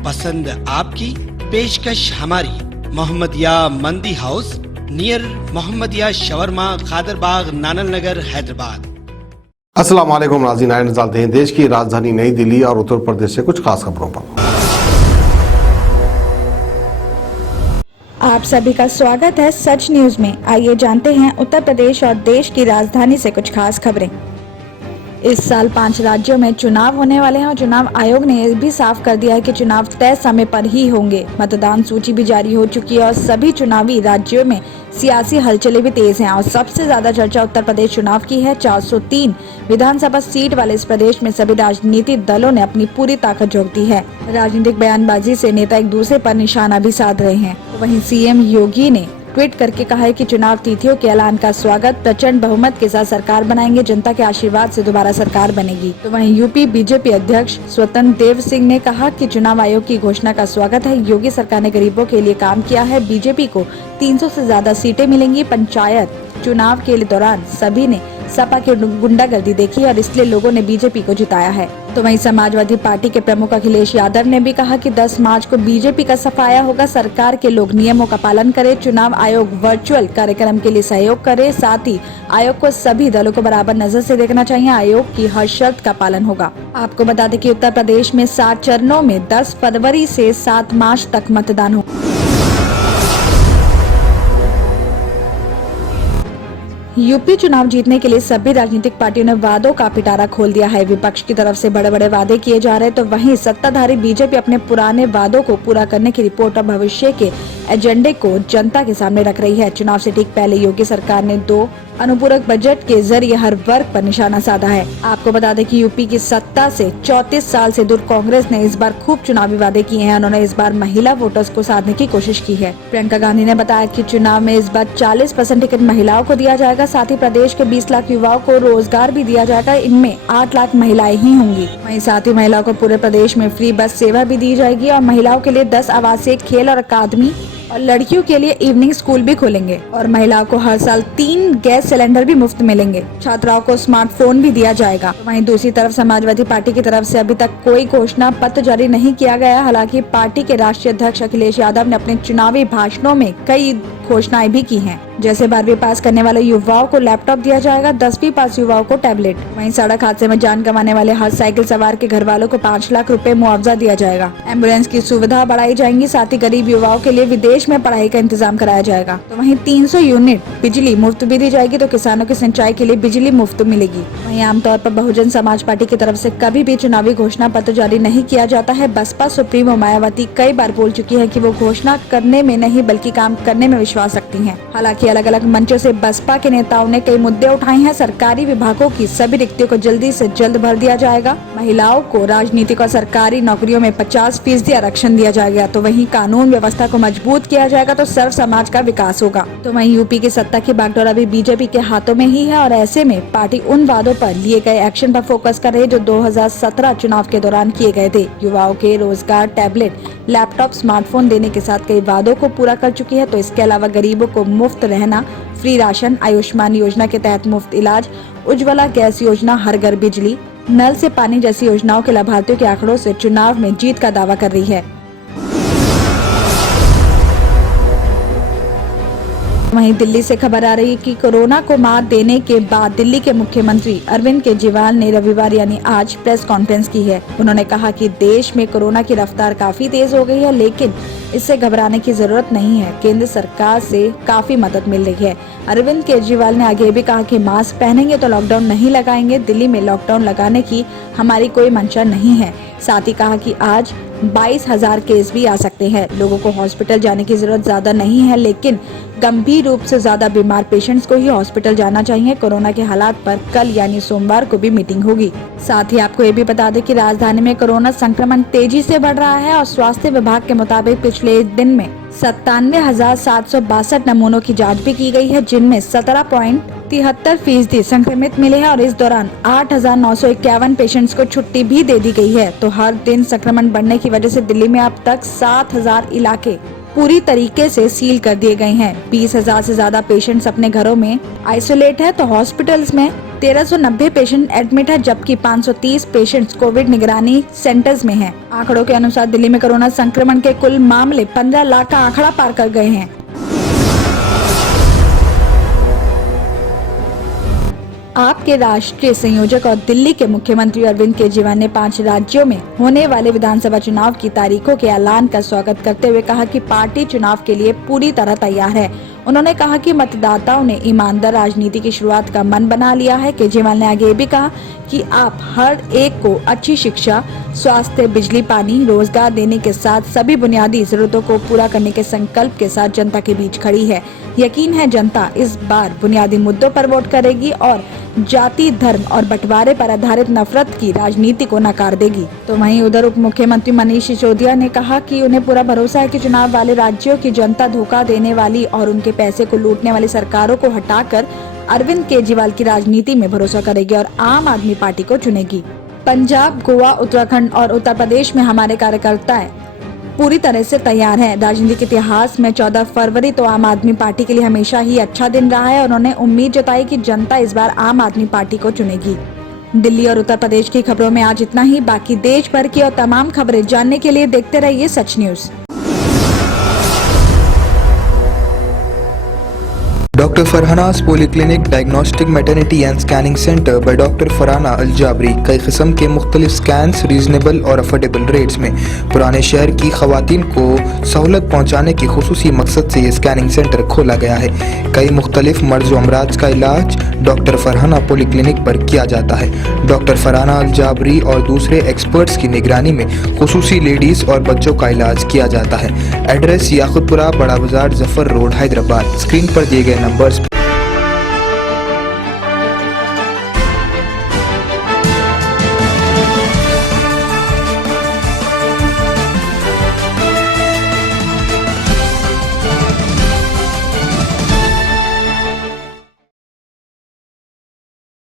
पसंद आपकी, पेशकश हमारी। मोहम्मदिया मंदी house, near Mohammadia shawarma, Khadarbagh, नानल नगर, हैदराबाद। अस्सलाम वालेकुम नाज़रीन, आइए नज़र डालते हैं देश की राजधानी नई दिल्ली और उत्तर प्रदेश से कुछ खास खबरों पर। आप सभी का स्वागत है सच न्यूज में। आइए जानते हैं उत्तर प्रदेश और देश की राजधानी से कुछ खास खबरें। इस साल 5 राज्यों में चुनाव होने वाले हैं और चुनाव आयोग ने यह भी साफ कर दिया है कि चुनाव तय समय पर ही होंगे। मतदान सूची भी जारी हो चुकी है और सभी चुनावी राज्यों में सियासी हलचलें भी तेज हैं और सबसे ज्यादा चर्चा उत्तर प्रदेश चुनाव की है। 403 विधानसभा सीट वाले इस प्रदेश में सभी राजनीतिक दलों ने अपनी पूरी ताकत झोंक दी है। राजनीतिक बयानबाजी से नेता एक दूसरे पर निशाना भी साध रहे हैं। वहीं सीएम योगी ने ट्वीट करके कहा है कि चुनाव तिथियों के ऐलान का स्वागत, प्रचंड बहुमत के साथ सरकार बनाएंगे, जनता के आशीर्वाद से दोबारा सरकार बनेगी। तो वहीं यूपी बीजेपी अध्यक्ष स्वतंत्र देव सिंह ने कहा कि चुनाव आयोग की घोषणा का स्वागत है। योगी सरकार ने गरीबों के लिए काम किया है। बीजेपी को 300 से ज्यादा सीटें मिलेंगी। पंचायत चुनाव के दौरान सभी ने सपा की गुंडागर्दी देखी और इसलिए लोगों ने बीजेपी को जिताया है। तो वहीं समाजवादी पार्टी के प्रमुख अखिलेश यादव ने भी कहा कि 10 मार्च को बीजेपी का सफाया होगा। सरकार के लोग नियमों का पालन करें। चुनाव आयोग वर्चुअल कार्यक्रम के लिए सहयोग करे। साथ ही आयोग को सभी दलों को बराबर नजर से देखना चाहिए। आयोग की हर शर्त का पालन होगा। आपको बता दें कि उत्तर प्रदेश में 7 चरणों में 10 फरवरी से 7 मार्च तक मतदान होगा। यूपी चुनाव जीतने के लिए सभी राजनीतिक पार्टियों ने वादों का पिटारा खोल दिया है। विपक्ष की तरफ से बड़े बड़े वादे किए जा रहे हैं, तो वहीं सत्ताधारी बीजेपी अपने पुराने वादों को पूरा करने की रिपोर्ट और भविष्य के एजेंडे को जनता के सामने रख रही है। चुनाव से ठीक पहले योगी सरकार ने 2 अनुपूरक बजट के जरिए हर वर्ग पर निशाना साधा है। आपको बता दें कि यूपी की सत्ता से 34 साल से दूर कांग्रेस ने इस बार खूब चुनावी वादे किए हैं। उन्होंने इस बार महिला वोटर्स को साधने की कोशिश की है। प्रियंका गांधी ने बताया कि चुनाव में इस बार 40% टिकट महिलाओं को दिया जाएगा। साथ ही प्रदेश के 20 लाख युवाओं को रोजगार भी दिया जाएगा। इनमें 8 लाख महिलाएं ही होंगी। वहीं साथ ही महिलाओं को पूरे प्रदेश में फ्री बस सेवा भी दी जाएगी और महिलाओं के लिए 10 आवासीय खेल और अकादमी और लड़कियों के लिए इवनिंग स्कूल भी खोलेंगे और महिलाओं को हर साल 3 गैस सिलेंडर भी मुफ्त मिलेंगे। छात्राओं को स्मार्टफोन भी दिया जाएगा। वहीं दूसरी तरफ समाजवादी पार्टी की तरफ से अभी तक कोई घोषणा पत्र जारी नहीं किया गया। हालांकि पार्टी के राष्ट्रीय अध्यक्ष अखिलेश यादव ने अपने चुनावी भाषणों में कई घोषणाएं भी की हैं, जैसे 12वीं पास करने वाले युवाओं को लैपटॉप दिया जाएगा, 10वीं पास युवाओं को टैबलेट। वहीं सड़क हादसे में जान गंवाने वाले हर साइकिल सवार के घर वालों को 5 लाख रुपए मुआवजा दिया जाएगा। एम्बुलेंस की सुविधा बढ़ाई जाएंगी। साथ ही गरीब युवाओं के लिए विदेश में पढ़ाई का इंतजाम कराया जाएगा। तो वहीं 300 यूनिट बिजली मुफ्त भी दी जाएगी। तो किसानों की सिंचाई के लिए बिजली मुफ्त मिलेगी। वहीं आमतौर पर बहुजन समाज पार्टी की तरफ से कभी भी चुनावी घोषणा पत्र जारी नहीं किया जाता है। बसपा सुप्रीमो मायावती कई बार बोल चुकी है कि वो घोषणा करने में नहीं बल्कि काम करने में विश्वास रखती हैं। हालांकि अलग अलग मंचों से बसपा के नेताओं ने कई मुद्दे उठाए हैं। सरकारी विभागों की सभी रिक्तियों को जल्दी से जल्द भर दिया जाएगा। महिलाओं को राजनीतिक और सरकारी नौकरियों में 50% आरक्षण दिया जाएगा। तो वहीं कानून व्यवस्था को मजबूत किया जाएगा तो सर्व समाज का विकास होगा। तो वहीं यूपी की सत्ता की बागडोर अभी बीजेपी के हाथों में ही है और ऐसे में पार्टी उन वादों पर लिए गए एक्शन पर फोकस कर रही है जो 2017 चुनाव के दौरान किए गए थे। युवाओं के रोजगार, टैबलेट, लैपटॉप, स्मार्टफोन देने के साथ कई वादों को पूरा कर चुकी है। तो इसके अलावा गरीबों को मुफ्त रहना, फ्री राशन, आयुष्मान योजना के तहत मुफ्त इलाज, उज्ज्वला गैस योजना, हर घर बिजली, नल से पानी जैसी योजनाओं के लाभार्थियों के आंकड़ों से चुनाव में जीत का दावा कर रही है। वहीं दिल्ली से खबर आ रही है कि कोरोना को मात देने के बाद दिल्ली के मुख्यमंत्री अरविंद केजरीवाल ने रविवार यानी आज प्रेस कॉन्फ्रेंस की है। उन्होंने कहा कि देश में कोरोना की रफ्तार काफी तेज हो गई है, लेकिन इससे घबराने की जरूरत नहीं है। केंद्र सरकार से काफी मदद मिल रही है। अरविंद केजरीवाल ने आगे भी कहा कि मास्क पहनेंगे तो लॉकडाउन नहीं लगाएंगे। दिल्ली में लॉकडाउन लगाने की हमारी कोई मंशा नहीं है। साथ ही कहा कि आज 22,000 केस भी आ सकते हैं। लोगों को हॉस्पिटल जाने की जरूरत ज्यादा नहीं है, लेकिन गंभीर रूप से ज्यादा बीमार पेशेंट्स को ही हॉस्पिटल जाना चाहिए। कोरोना के हालात पर कल यानी सोमवार को भी मीटिंग होगी। साथ ही आपको ये भी बता दें कि राजधानी में कोरोना संक्रमण तेजी से बढ़ रहा है और स्वास्थ्य विभाग के मुताबिक पिछले एक दिन में 97,762 नमूनों की जांच भी की गई है, जिनमें 17.73% संक्रमित मिले हैं और इस दौरान 8,951 पेशेंट्स को छुट्टी भी दे दी गई है। तो हर दिन संक्रमण बढ़ने की वजह से दिल्ली में अब तक 7,000 इलाके पूरी तरीके से सील कर दिए गए हैं। 20,000 से ज्यादा पेशेंट्स अपने घरों में आइसोलेट है तो हॉस्पिटल्स में 1390 पेशेंट एडमिट है, जबकि 530 पेशेंट्स कोविड निगरानी सेंटर्स में हैं। आंकड़ों के अनुसार दिल्ली में कोरोना संक्रमण के कुल मामले 15 लाख का आंकड़ा पार कर गए हैं। आप के राष्ट्रीय संयोजक और दिल्ली के मुख्यमंत्री अरविंद केजरीवाल ने 5 राज्यों में होने वाले विधानसभा चुनाव की तारीखों के ऐलान का स्वागत करते हुए कहा कि पार्टी चुनाव के लिए पूरी तरह तैयार है। उन्होंने कहा कि मतदाताओं ने ईमानदार राजनीति की शुरुआत का मन बना लिया है। केजरीवाल ने आगे भी कहा कि आप हर एक को अच्छी शिक्षा, स्वास्थ्य, बिजली, पानी, रोजगार देने के साथ सभी बुनियादी जरूरतों को पूरा करने के संकल्प के साथ जनता के बीच खड़ी है। यकीन है जनता इस बार बुनियादी मुद्दों पर वोट करेगी और जाति, धर्म और बंटवारे पर आधारित नफरत की राजनीति को नकार देगी। तो वहीं उधर उप मुख्यमंत्री मनीष सिसोदिया ने कहा कि उन्हें पूरा भरोसा है कि चुनाव वाले राज्यों की जनता धोखा देने वाली और उनके पैसे को लूटने वाली सरकारों को हटाकर अरविंद केजरीवाल की राजनीति में भरोसा करेगी और आम आदमी पार्टी को चुनेगी। पंजाब, गोवा, उत्तराखंड और उत्तर प्रदेश में हमारे कार्यकर्ता पूरी तरह से तैयार हैं। राजनीतिक इतिहास में 14 फरवरी तो आम आदमी पार्टी के लिए हमेशा ही अच्छा दिन रहा है। उन्होंने उम्मीद जताई कि जनता इस बार आम आदमी पार्टी को चुनेगी। दिल्ली और उत्तर प्रदेश की खबरों में आज इतना ही। बाकी देश भर की और तमाम खबरें जानने के लिए देखते रहिए Sach news. Doctor Farhana's polyclinic diagnostic maternity and scanning centre by doctor Farhana Al Jabri कई किस्म के मुख्तलिफ स्कैन्स रीजनेबल और अफोर्डेबल रेट्स में पुराने शहर की खवातीन को सहूलत पहुँचाने के खुसूसी मकसद से ये स्कैनिंग सेंटर खोला गया है। कई मुख्तलिफ मर्ज व अमराज का इलाज डॉक्टर फरहाना पॉलीक्लिनिक पर किया जाता है। डॉक्टर फरहाना अल जाबरी और दूसरे एक्सपर्ट्स की निगरानी में खुसूसी लेडीज और बच्चों का इलाज किया जाता है। एड्रेस याकुतपुरा, बड़ा बाजार, जफर रोड, हैदराबाद। स्क्रीन पर दिए गए नंबर्स